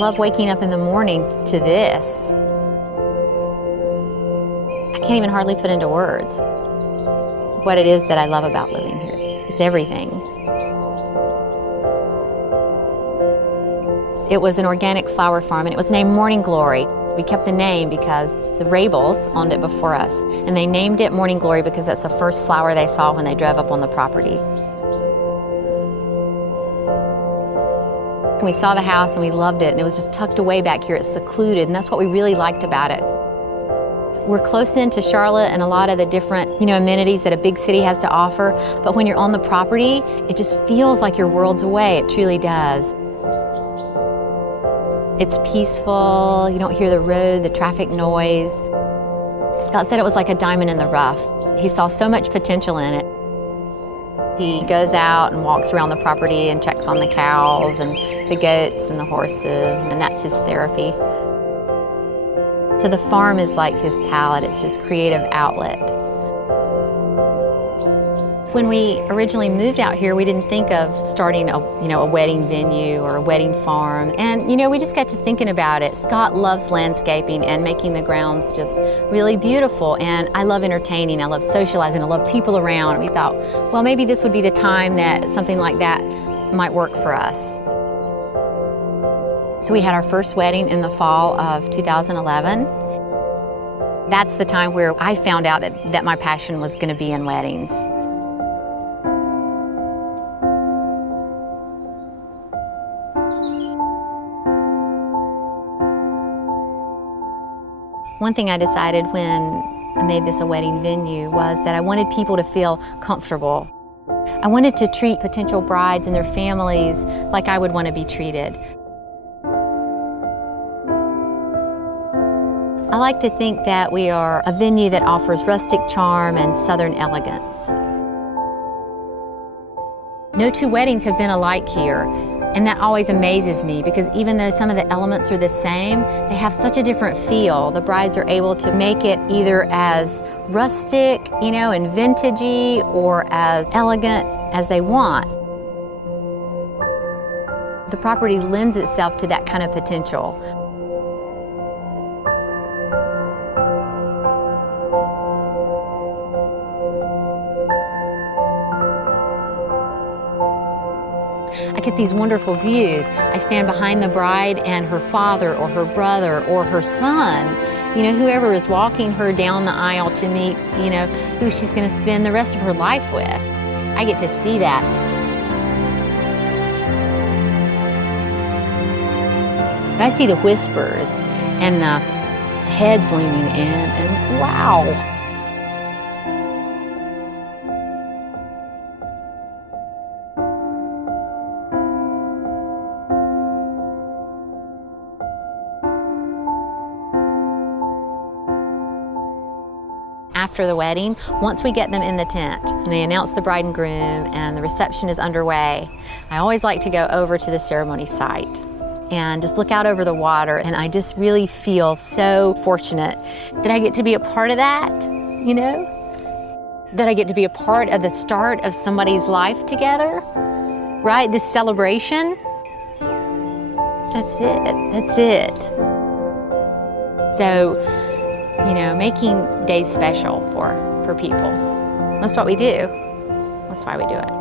love waking up in the morning to this. I can't even hardly put into words what it is that I love about living here. It's everything. It was an organic flower farm, and it was named Morning Glory. We kept the name because the Rabels owned it before us, and they named it Morning Glory because that's the first flower they saw when they drove up on the property. We saw the house and we loved it, and it was just tucked away back here. It's secluded, and that's what we really liked about it. We're close into Charlotte and a lot of the different, amenities that a big city has to offer, but when you're on the property, it just feels like you're worlds away. It truly does. It's peaceful, you don't hear the road, the traffic noise. Scott said it was like a diamond in the rough. He saw so much potential in it. He goes out and walks around the property and checks on the cows and the goats and the horses, and that's his therapy. So the farm is like his palette, it's his creative outlet. When we originally moved out here, we didn't think of starting a wedding venue or a wedding farm. And we just got to thinking about it. Scott loves landscaping and making the grounds just really beautiful. And I love entertaining, I love socializing, I love people around. We thought, well, maybe this would be the time that something like that might work for us. So we had our first wedding in the fall of 2011. That's the time where I found out that my passion was going to be in weddings. One thing I decided when I made this a wedding venue was that I wanted people to feel comfortable. I wanted to treat potential brides and their families like I would want to be treated. I like to think that we are a venue that offers rustic charm and Southern elegance. No two weddings have been alike here, and that always amazes me because even though some of the elements are the same, they have such a different feel. The brides are able to make it either as rustic, and vintagey, or as elegant as they want. The property lends itself to that kind of potential. I get these wonderful views. I stand behind the bride and her father or her brother or her son, whoever is walking her down the aisle to meet, who she's going to spend the rest of her life with. I get to see that. I see the whispers and the heads leaning in, and wow. After the wedding, once we get them in the tent and they announce the bride and groom and the reception is underway, I always like to go over to the ceremony site and just look out over the water, and I just really feel so fortunate that I get to be a part of that, that I get to be a part of the start of somebody's life together, right? This celebration, that's it. So, making days special for people. That's what we do. That's why we do it.